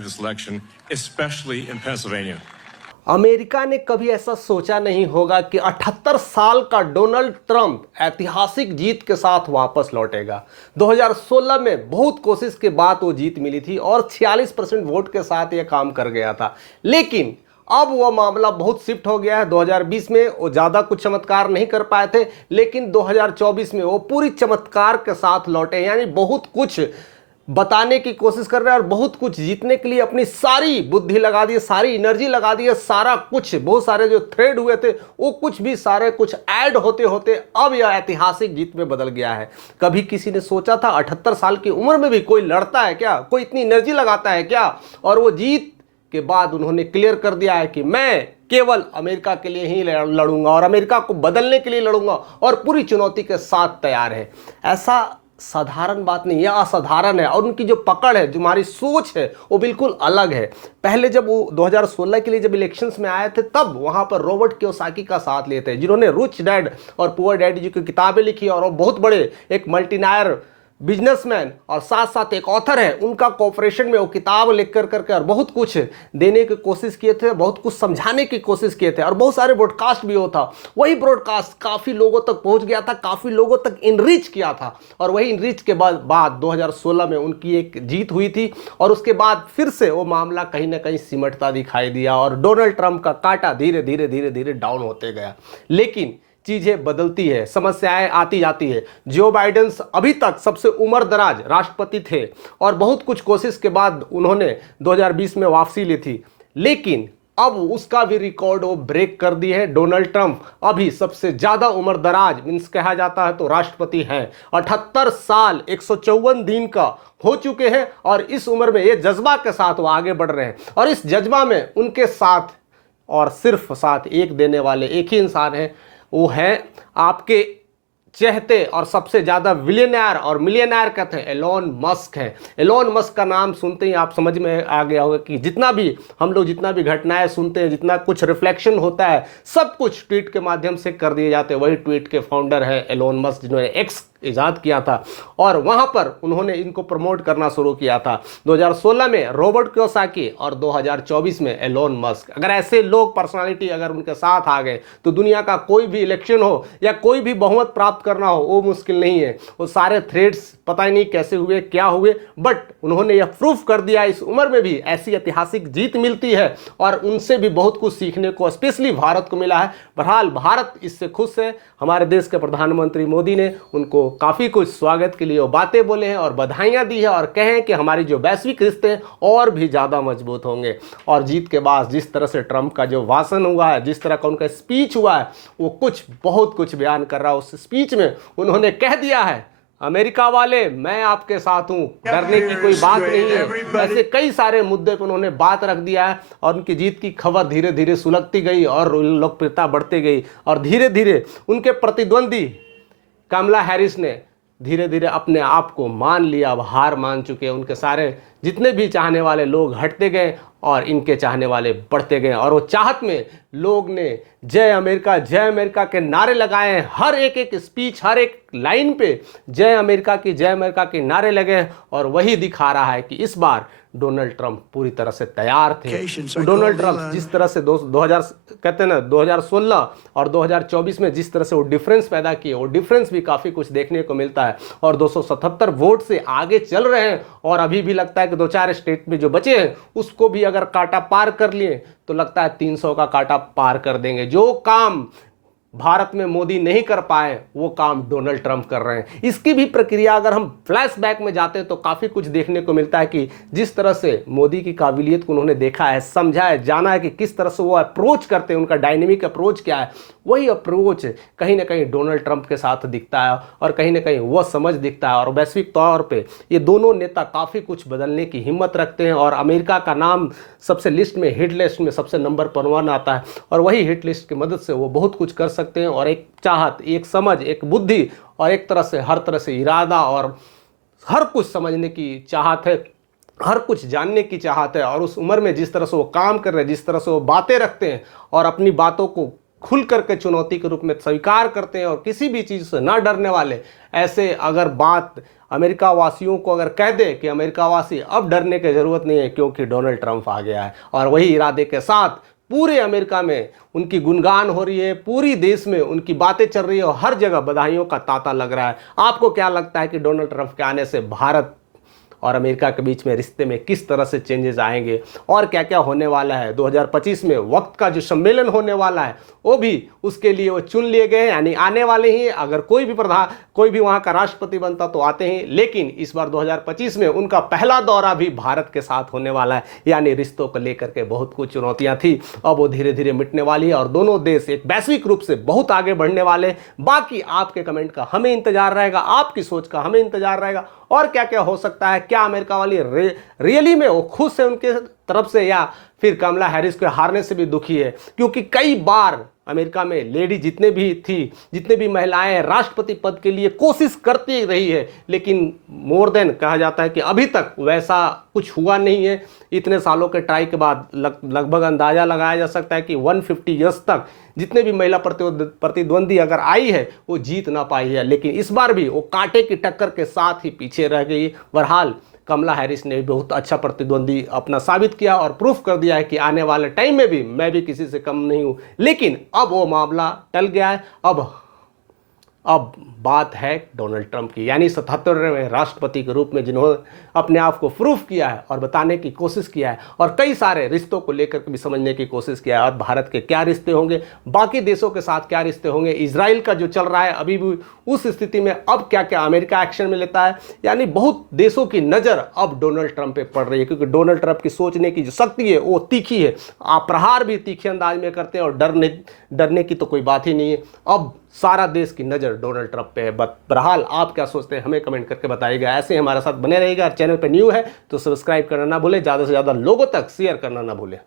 this election, especially in Pennsylvania. America ने कभी ऐसा सोचा नहीं होगा कि 78 साल का डोनाल्ड ट्रंप ऐतिहासिक जीत के साथ वापस लौटेगा। 2016 में बहुत कोशिश के बाद वो जीत मिली थी और 46% वोट के साथ ये काम कर गया था, लेकिन अब वो मामला बहुत शिफ्ट हो गया है। 2020 में वो ज़्यादा कुछ चमत्कार नहीं कर पाए थे, लेकिन 2024 में वो पूरी चमत्कार के साथ लौटे, यानी बहुत कुछ बताने की कोशिश कर रहे हैं और बहुत कुछ जीतने के लिए अपनी सारी बुद्धि लगा दी, सारी एनर्जी लगा दी है, सारा कुछ, बहुत सारे जो थ्रेड हुए थे वो कुछ भी सारे कुछ ऐड होते होते अब यह ऐतिहासिक जीत में बदल गया है। कभी किसी ने सोचा था 78 साल की उम्र में भी कोई लड़ता है क्या, कोई इतनी एनर्जी लगाता है क्या? और वो जीत के बाद उन्होंने क्लियर कर दिया है कि मैं केवल अमेरिका के लिए ही लड़ूंगा और अमेरिका को बदलने के लिए लड़ूंगा और पूरी चुनौती के साथ तैयार है। ऐसा साधारण बात नहीं, यह असाधारण है और उनकी जो पकड़ है, जो हमारी सोच है, वो बिल्कुल अलग है। पहले जब वो 2016 के लिए जब इलेक्शंस में आए थे, तब वहां पर रॉबर्ट कियोसाकी का साथ लिए थे, जिन्होंने रिच डैड और पुअर डैड जी की किताबें लिखी और वो बहुत बड़े एक मल्टीनायर बिजनेसमैन और साथ साथ एक ऑथर है। उनका कोऑपरेशन में वो किताब लिख कर करके और बहुत कुछ देने की कोशिश किए थे, बहुत कुछ समझाने की कोशिश किए थे और बहुत सारे ब्रॉडकास्ट भी होता। वही ब्रॉडकास्ट काफ़ी लोगों तक पहुंच गया था, काफ़ी लोगों तक इनरीच किया था और वही इनरीच के बाद 2016 में उनकी एक जीत हुई थी और उसके बाद फिर से वो मामला कहीं ना कहीं सिमटता दिखाई दिया और डोनाल्ड ट्रंप का कांटा धीरे धीरे धीरे धीरे डाउन होते गया। लेकिन चीजें बदलती है, समस्याएं आती जाती है। जो बाइडेन अभी तक सबसे उम्रदराज राष्ट्रपति थे और बहुत कुछ कोशिश के बाद उन्होंने 2020 में वापसी ली थी, लेकिन अब उसका भी रिकॉर्ड वो ब्रेक कर दी है। डोनाल्ड ट्रंप अभी सबसे ज्यादा उम्रदराज मीन्स कहा जाता है तो राष्ट्रपति हैं। 78 साल 154 दिन का हो चुके हैं और इस उम्र में ये जज्बा के साथ वो आगे बढ़ रहे हैं और इस जज्बा में उनके साथ और सिर्फ साथ एक देने वाले एक ही इंसान है, वो है आपके चहते और सबसे ज़्यादा विलियनर और मिलियनर कहते हैं एलोन मस्क है। एलोन मस्क का नाम सुनते ही आप समझ में आ गया होगा कि जितना भी हम लोग जितना भी घटनाएं सुनते हैं, जितना कुछ रिफ्लेक्शन होता है, सब कुछ ट्वीट के माध्यम से कर दिए जाते हैं। वही ट्वीट के फाउंडर है एलोन मस्क, जिन्होंने एक्स ईजाद किया था और वहां पर उन्होंने इनको प्रमोट करना शुरू किया था। 2016 में रॉबर्ट कियोसाकी और 2024 में एलोन मस्क। अगर ऐसे लोग पर्सनालिटी अगर उनके साथ आ गए तो दुनिया का कोई भी इलेक्शन हो या कोई भी बहुमत प्राप्त करना हो वो मुश्किल नहीं है। वो सारे थ्रेड्स पता ही नहीं कैसे हुए, क्या हुए, बट उन्होंने यह प्रूफ कर दिया इस उम्र में भी ऐसी ऐतिहासिक जीत मिलती है और उनसे भी बहुत कुछ सीखने को स्पेशली भारत को मिला है। बहरहाल भारत इससे खुश है। हमारे देश के प्रधानमंत्री मोदी ने उनको काफ़ी कुछ स्वागत के लिए वो बातें बोले हैं और बधाइयाँ दी है और कहें कि हमारी जो वैश्विक रिश्ते हैं और भी ज़्यादा मजबूत होंगे। और जीत के बाद जिस तरह से ट्रंप का जो भाषण हुआ है, जिस तरह का उनका स्पीच हुआ है, वो कुछ बहुत कुछ बयान कर रहा है। उस स्पीच में उन्होंने कह दिया है, अमेरिका वाले मैं आपके साथ हूं, डरने की कोई बात नहीं है। ऐसे कई सारे मुद्दे पर उन्होंने बात रख दिया है और उनकी जीत की खबर धीरे धीरे सुलगती गई और लोकप्रियता बढ़ती गई और धीरे धीरे उनके प्रतिद्वंदी कमला हैरिस ने धीरे धीरे अपने आप को मान लिया, अब हार मान चुके हैं। उनके सारे जितने भी चाहने वाले लोग हटते गए और इनके चाहने वाले बढ़ते गए और वो चाहत में लोग ने जय अमेरिका के नारे लगाए हैं। हर एक स्पीच, हर एक लाइन पे जय अमेरिका की नारे लगे और वही दिखा रहा है कि इस बार डोनाल्ड ट्रंप पूरी तरह से तैयार थे। डोनाल्ड ट्रंप जिस तरह से 2016 और 2024 में जिस तरह से वो डिफरेंस पैदा किए, वो डिफरेंस भी काफ़ी कुछ देखने को मिलता है और 277 वोट से आगे चल रहे हैं और अभी भी लगता है कि 2-4 स्टेट में जो बचे हैं उसको भी अगर कांटा पार कर लिए तो लगता है 300 का कांटा पार कर देंगे। जो काम भारत में मोदी नहीं कर पाए वो काम डोनाल्ड ट्रंप कर रहे हैं। इसकी भी प्रक्रिया अगर हम फ्लैशबैक में जाते हैं तो काफ़ी कुछ देखने को मिलता है कि जिस तरह से मोदी की काबिलियत को उन्होंने देखा है, समझा है, जाना है कि किस तरह से वो अप्रोच करते हैं, उनका डायनेमिक अप्रोच क्या है, वही अप्रोच कहीं ना कहीं डोनाल्ड ट्रंप के साथ दिखता है और कहीं ना कहीं वह समझ दिखता है। और वैश्विक तौर पर ये दोनों नेता काफ़ी कुछ बदलने की हिम्मत रखते हैं और अमेरिका का नाम सबसे लिस्ट में, हिट लिस्ट में सबसे नंबर 1 आता है और वही हिट लिस्ट की मदद से वो बहुत कुछ कर सकते हैं और एक चाहत, एक समझ, एक बुद्धि और एक तरह से हर तरह से इरादा और हर कुछ समझने की चाहत है, हर कुछ जानने की चाहत है। और उस उम्र में जिस तरह से वो काम कर रहे हैं, जिस तरह से वो बातें रखते हैं और अपनी बातों को खुल करके चुनौती के रूप में स्वीकार करते हैं और किसी भी चीज़ से ना डरने वाले, ऐसे अगर बात अमेरिका वासियों को अगर कह दे कि अमेरिका वासी अब डरने की ज़रूरत नहीं है क्योंकि डोनाल्ड ट्रंप आ गया है, और वही इरादे के साथ पूरे अमेरिका में उनकी गुणगान हो रही है, पूरी देश में उनकी बातें चल रही है और हर जगह बधाइयों का तांता लग रहा है। आपको क्या लगता है कि डोनाल्ड ट्रंप के आने से भारत और अमेरिका के बीच में रिश्ते में किस तरह से चेंजेस आएंगे और क्या क्या होने वाला है? 2025 में वक्त का जो सम्मेलन होने वाला है वो भी उसके लिए वो चुन लिए गए, यानी आने वाले ही। अगर कोई भी वहाँ का राष्ट्रपति बनता तो आते हैं, लेकिन इस बार 2025 में उनका पहला दौरा भी भारत के साथ होने वाला है। यानी रिश्तों को लेकर के बहुत कुछ चुनौतियाँ थी, अब वो धीरे धीरे मिटने वाली है और दोनों देश एक वैश्विक रूप से बहुत आगे बढ़ने वाले। बाकी आपके कमेंट का हमें इंतजार रहेगा, आपकी सोच का हमें इंतजार रहेगा, और क्या क्या हो सकता है। क्या अमेरिका वाली रियली में वो खुश है उनके तरफ से, या फिर कमला हैरिस को हारने से भी दुखी है? क्योंकि कई बार अमेरिका में लेडी जितने भी महिलाएं हैं राष्ट्रपति पद के लिए कोशिश करती रही है, लेकिन मोर देन कहा जाता है कि अभी तक वैसा कुछ हुआ नहीं है। इतने सालों के ट्राई के बाद लगभग अंदाज़ा लगाया जा सकता है कि 150 ईयर्स तक जितने भी महिला प्रतिद्वंदी अगर आई है वो जीत ना पाई है, लेकिन इस बार भी वो कांटे की टक्कर के साथ ही पीछे रह गई। बहरहाल कमला हैरिस ने बहुत अच्छा प्रतिद्वंदी अपना साबित किया और प्रूफ कर दिया है कि आने वाले टाइम में भी मैं भी किसी से कम नहीं हूँ। लेकिन अब वो मामला टल गया है। अब बात है डोनाल्ड ट्रंप की, यानी 77वें राष्ट्रपति के रूप में जिन्होंने अपने आप को प्रूफ किया है और बताने की कोशिश किया है और कई सारे रिश्तों को लेकर के भी समझने की कोशिश किया है। और भारत के क्या रिश्ते होंगे, बाकी देशों के साथ क्या रिश्ते होंगे, इजराइल का जो चल रहा है अभी भी उस स्थिति में अब क्या क्या अमेरिका एक्शन में लेता है, यानी बहुत देशों की नज़र अब डोनाल्ड ट्रंप पे पड़ रही है। क्योंकि डोनाल्ड ट्रंप की सोचने की जो शक्ति है वो तीखी है, आप प्रहार भी तीखे अंदाज में करते हैं और डरने की तो कोई बात ही नहीं है। अब सारा देश की नज़र डोनाल्ड ट्रंप पे है। बहरहाल आप क्या सोचते हैं हमें कमेंट करके बताइएगा। ऐसे हमारे साथ बने रहिएगा। चैनल पे न्यू है तो सब्सक्राइब करना ना भूलें, ज़्यादा से ज़्यादा लोगों तक शेयर करना ना भूलें।